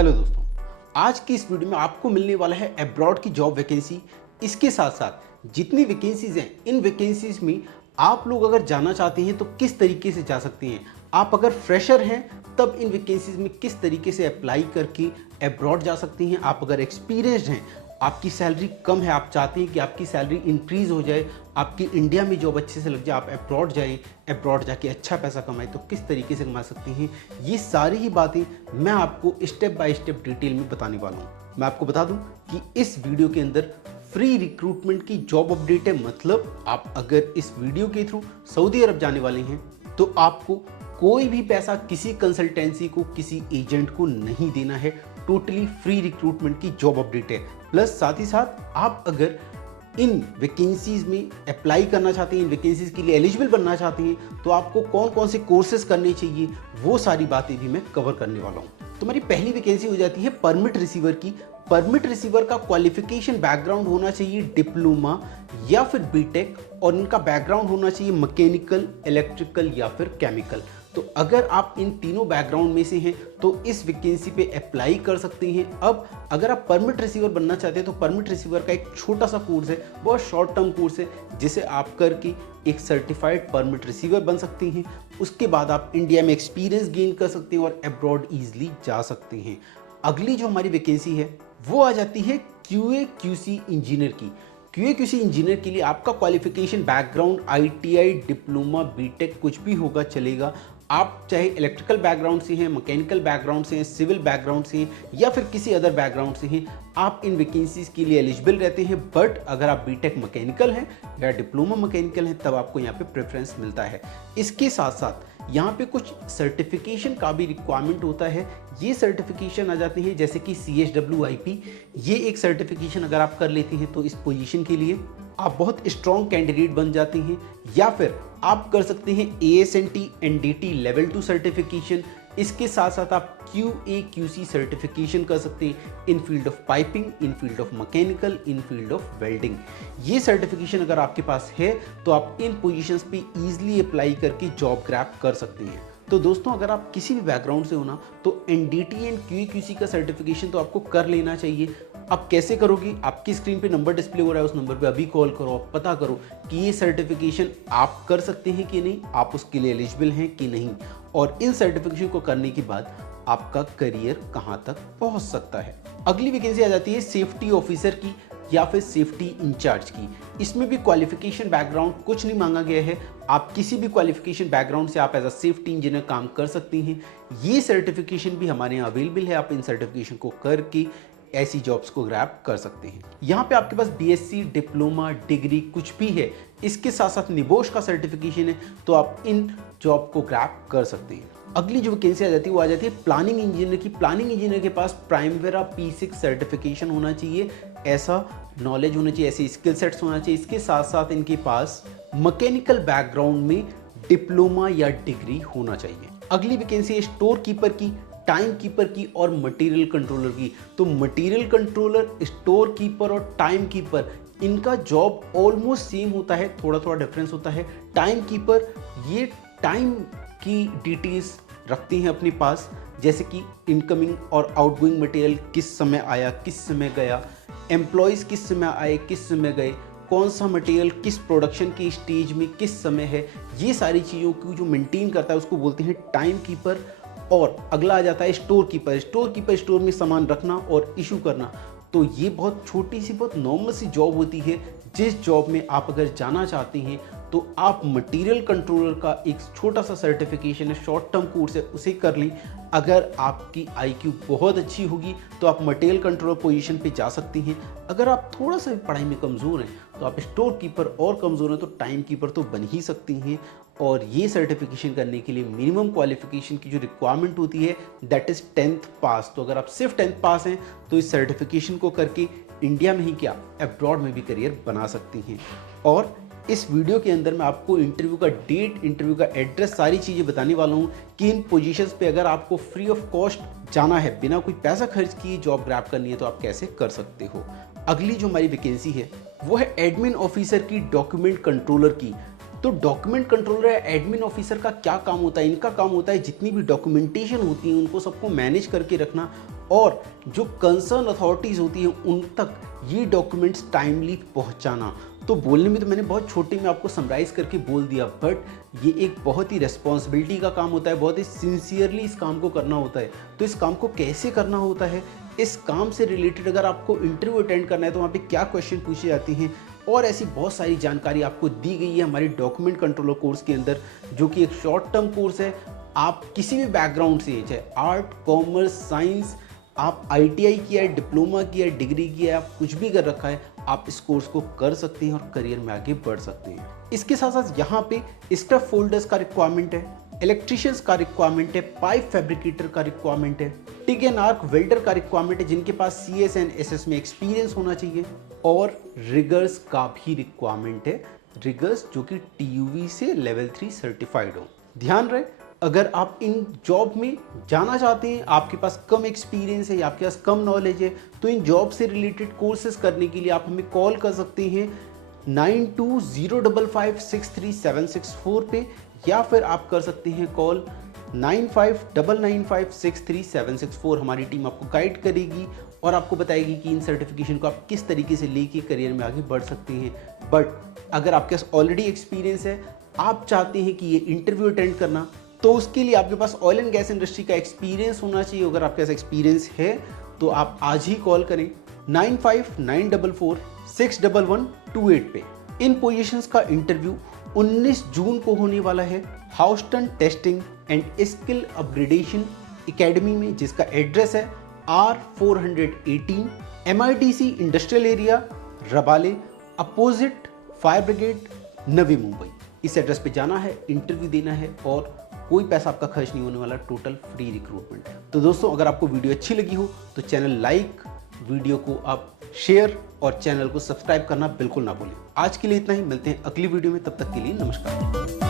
Hello दोस्तों, आज की इस वीडियो में आपको मिलने वाला है अब्रॉड की जॉब वैकेंसी। इसके साथ साथ जितनी वैकेंसीज हैं, इन वैकेंसीज में आप लोग अगर जाना चाहते हैं तो किस तरीके से जा सकते हैं। आप अगर फ्रेशर हैं तब इन वैकेंसीज में किस तरीके से अप्लाई करके अब्रॉड जा सकते हैं। आप अगर एक्सपीरियंस्ड हैं, आपकी सैलरी कम है, आप चाहते हैं कि आपकी सैलरी इंक्रीज़ हो जाए, आपकी इंडिया में जॉब अच्छे से लग जाए, आप अब्रॉड जाएँ, अब्रॉड जाके अच्छा पैसा कमाएं, तो किस तरीके से कमा सकते हैं। ये सारी ही बातें मैं आपको स्टेप बाय स्टेप डिटेल में बताने वाला हूँ। मैं आपको बता दूं कि इस वीडियो के अंदर फ्री रिक्रूटमेंट की जॉब अपडेट है। मतलब आप अगर इस वीडियो के थ्रू सऊदी अरब जाने वाले हैं तो आपको कोई भी पैसा किसी कंसल्टेंसी को, किसी एजेंट को नहीं देना है। टोटली फ्री रिक्रूटमेंट की जॉब अपडेट है। प्लस साथ ही साथ आप अगर इन वैकेंसीज में अप्लाई करना चाहते हैं, इन वैकेंसीज के लिए एलिजिबल बनना चाहते हैं, तो आपको कौन कौन से कोर्सेज करने चाहिए, वो सारी बातें भी मैं कवर करने वाला हूँ। तो हमारी पहली वैकेंसी हो जाती है परमिट रिसीवर की। परमिट रिसीवर का क्वालिफिकेशन बैकग्राउंड होना चाहिए डिप्लोमा या फिर बीटेक, और इनका बैकग्राउंड होना चाहिए मैकेनिकल, इलेक्ट्रिकल या फिर केमिकल। तो अगर आप इन तीनों बैकग्राउंड में से हैं तो इस वैकेंसी पे अप्लाई कर सकते हैं। अब अगर आप परमिट रिसीवर बनना चाहते हैं तो परमिट रिसीवर का एक छोटा सा कोर्स है, बहुत शॉर्ट टर्म कोर्स है, जिसे आप करके एक सर्टिफाइड परमिट रिसीवर बन सकते हैं। उसके बाद आप इंडिया में एक्सपीरियंस गेन कर सकते हैं और अब्रॉड ईजिली जा सकते हैं। अगली जो हमारी वैकेंसी है वो आ जाती है QA QC इंजीनियर की। QA QC इंजीनियर के लिए आपका qualification background ITI, diploma, BTech कुछ भी होगा चलेगा। आप चाहे इलेक्ट्रिकल बैकग्राउंड से हैं, मैकेनिकल बैकग्राउंड से हैं, सिविल बैकग्राउंड से हैं या फिर किसी अदर बैकग्राउंड से हैं, आप इन वैकेंसीज के लिए एलिजिबल रहते हैं। बट अगर आप बीटेक मैकेनिकल हैं या डिप्लोमा मैकेनिकल हैं तब आपको यहाँ पे प्रेफरेंस मिलता है। इसके साथ साथ यहाँ पे कुछ सर्टिफिकेशन का भी रिक्वायरमेंट होता है। ये सर्टिफिकेशन आ जाते हैं जैसे कि CHWIP। ये एक सर्टिफिकेशन अगर आप कर लेते हैं तो इस पोजीशन के लिए आप बहुत स्ट्रॉन्ग कैंडिडेट बन जाते हैं। या फिर आप कर सकते हैं ASNT NDT लेवल 2 सर्टिफिकेशन। इसके साथ साथ आप QA QC सर्टिफिकेशन कर सकते हैं in field of piping, in field of mechanical, in field of welding. ये सर्टिफिकेशन अगर आपके पास है तो आप इन पोजीशंस पे इजीली अप्लाई करके जॉब ग्रैब कर सकते हैं। तो दोस्तों, अगर आप किसी भी बैकग्राउंड से हो ना तो NDT एंड QA QC का सर्टिफिकेशन तो आपको कर लेना चाहिए। अब कैसे करोगे? आपकी स्क्रीन पे नंबर डिस्प्ले हो रहा है, उस नंबर पे अभी कॉल करो, पता करो कि ये सर्टिफिकेशन आप कर सकते हैं कि नहीं, आप उसके लिए एलिजिबल हैं कि नहीं, और इन सर्टिफिकेशन को करने के बाद आपका करियर कहाँ तक पहुँच सकता है। अगली वैकेंसी आ जाती है सेफ्टी ऑफिसर की या फिर सेफ्टी इंचार्ज की। इसमें भी क्वालिफिकेशन बैकग्राउंड कुछ नहीं मांगा गया है। आप किसी भी क्वालिफिकेशन बैकग्राउंड से आप एज अ सेफ्टी इंजीनियर काम कर सकते हैं। ये सर्टिफिकेशन भी हमारे यहाँ अवेलेबल है। आप इन सर्टिफिकेशन को करके ऐसी जॉब्स को ग्रैब कर सकते हैं। यहाँ पे आपके पास BSc, डिप्लोमा, डिग्री कुछ भी है, इसके साथ साथ निबोश का सर्टिफिकेशन है, तो आप इन जॉब को ग्रैब कर सकते हैं। अगली जो वैकेंसी आ जाती है वो आ जाती है प्लानिंग इंजीनियर की। प्लानिंग इंजीनियर के पास प्राइमवेरा P6 सर्टिफिकेशन होना चाहिए, ऐसा नॉलेज होना चाहिए, ऐसे स्किल सेट्स होना चाहिए। इसके साथ साथ इनके पास मैकेनिकल बैकग्राउंड में डिप्लोमा या डिग्री होना चाहिए। अगली वैकेंसी है स्टोर कीपर की, टाइम कीपर की और मटेरियल कंट्रोलर की। तो मटेरियल कंट्रोलर, स्टोर कीपर और टाइम कीपर, इनका जॉब ऑलमोस्ट सेम होता है, थोड़ा थोड़ा डिफरेंस होता है। टाइम कीपर ये टाइम की डिटेल्स रखते हैं अपने पास, जैसे कि इनकमिंग और आउटगोइंग मटेरियल किस समय आया, किस समय गया, एम्प्लॉयज़ किस समय आए, किस समय गए, कौन सा मटेरियल किस प्रोडक्शन के स्टेज में किस समय है, ये सारी चीज़ों को जो मेंटेन करता है उसको बोलते हैं टाइम कीपर। और अगला आ जाता है store keeper. Store keeper store में सामान रखना और इशू करना। तो ये बहुत छोटी सी, बहुत नॉर्मल सी जॉब होती है, जिस जॉब में आप अगर जाना चाहते हैं तो आप मटेरियल कंट्रोलर का एक छोटा सा सर्टिफिकेशन है, शॉर्ट टर्म कोर्स है, उसे कर लें। अगर आपकी IQ बहुत अच्छी होगी तो आप मटेरियल कंट्रोलर पोजीशन पे जा सकती हैं। अगर आप थोड़ा सा भी पढ़ाई में कमज़ोर हैं तो आप स्टोर कीपर, और कमज़ोर हैं तो टाइम कीपर तो बन ही सकती हैं। और ये सर्टिफिकेशन करने के लिए मिनिमम क्वालिफिकेशन की जो रिक्वायरमेंट होती है दैट इज़ 10th पास। तो अगर आप सिर्फ 10th पास हैं तो इस सर्टिफिकेशन को करके इंडिया में ही क्या, अब्रॉड में भी करियर बना सकती हैं। और इस वीडियो के अंदर मैं आपको इंटरव्यू का डेट, इंटरव्यू का एड्रेस, सारी चीज़ें बताने वाला हूँ कि इन पोजीशंस पे अगर आपको फ्री ऑफ कॉस्ट जाना है, बिना कोई पैसा खर्च किए जॉब ग्रैब करनी है तो आप कैसे कर सकते हो। अगली जो हमारी वैकेंसी है वो है एडमिन ऑफिसर की, डॉक्यूमेंट कंट्रोलर की। तो डॉक्यूमेंट कंट्रोलर या एडमिन ऑफिसर का क्या काम होता है? इनका काम होता है जितनी भी डॉक्यूमेंटेशन होती है उनको सबको मैनेज करके रखना और जो कंसर्न अथॉरिटीज़ होती हैं उन तक ये डॉक्यूमेंट्स टाइमली पहुंचाना। तो बोलने में तो मैंने बहुत छोटे में आपको समराइज़ करके बोल दिया, बट ये एक बहुत ही रिस्पॉन्सिबिलिटी का काम होता है, बहुत ही सिंसियरली इस काम को करना होता है। तो इस काम को कैसे करना होता है, इस काम से रिलेटेड अगर आपको इंटरव्यू अटेंड करना है तो वहाँ पे क्या क्वेश्चन पूछे जाते हैं, और ऐसी बहुत सारी जानकारी आपको दी गई है हमारे डॉक्यूमेंट कंट्रोलर कोर्स के अंदर, जो कि एक शॉर्ट टर्म कोर्स है। आप किसी भी बैकग्राउंड से, चाहे आर्ट, कॉमर्स, साइंस, आप ITI किया है, डिप्लोमा किया है, डिग्री किया है, आप कुछ भी कर रखा है, आप इस कोर्स को कर सकते हैं और करियर में आगे बढ़ सकते हैं। इसके साथ साथ यहाँ पे स्टफ फोल्डर्स का रिक्वायरमेंट है, इलेक्ट्रिशियंस का रिक्वायरमेंट है, पाइप फैब्रिकेटर का रिक्वायरमेंट है, टिग एंड आर्क वेल्डर का रिक्वायरमेंट है जिनके पास CS एंड SS में एक्सपीरियंस होना चाहिए, और रिगर्स का भी रिक्वायरमेंट है, रिगर्स जो कि TUV से लेवल 3 सर्टिफाइड हो। ध्यान रहे, अगर आप इन जॉब में जाना चाहते हैं, आपके पास कम एक्सपीरियंस है या आपके पास कम नॉलेज है, तो इन जॉब से रिलेटेड कोर्सेज करने के लिए आप हमें कॉल कर सकते हैं 9205563764 पे, या फिर आप कर सकते हैं कॉल 9599563764। हमारी टीम आपको गाइड करेगी और आपको बताएगी कि इन सर्टिफिकेशन को आप किस तरीके से लेके करियर में आगे बढ़ सकते हैं। बट अगर आपके पास ऑलरेडी एक्सपीरियंस है, आप चाहते हैं कि ये इंटरव्यू अटेंड करना, तो उसके लिए आपके पास ऑयल एंड गैस इंडस्ट्री का एक्सपीरियंस होना चाहिए। अगर आपके पास एक्सपीरियंस है तो आप आज ही कॉल करें 9594461128 पे। इन पोजीशंस का इंटरव्यू 19 जून को होने वाला है Houston testing and skill upgradation academy में, जिसका एड्रेस है R418 MIDC industrial area, Rabale, opposite fire brigade, Navi Mumbai. इस एड्रेस पे जाना है, इंटरव्यू देना है और कोई पैसा आपका खर्च नहीं होने वाला, टोटल फ्री रिक्रूटमेंट। तो दोस्तों, अगर आपको वीडियो अच्छी लगी हो तो चैनल लाइक, वीडियो को आप शेयर और चैनल को सब्सक्राइब करना बिल्कुल ना भूलें। आज के लिए इतना ही, मिलते हैं अगली वीडियो में, तब तक के लिए नमस्कार।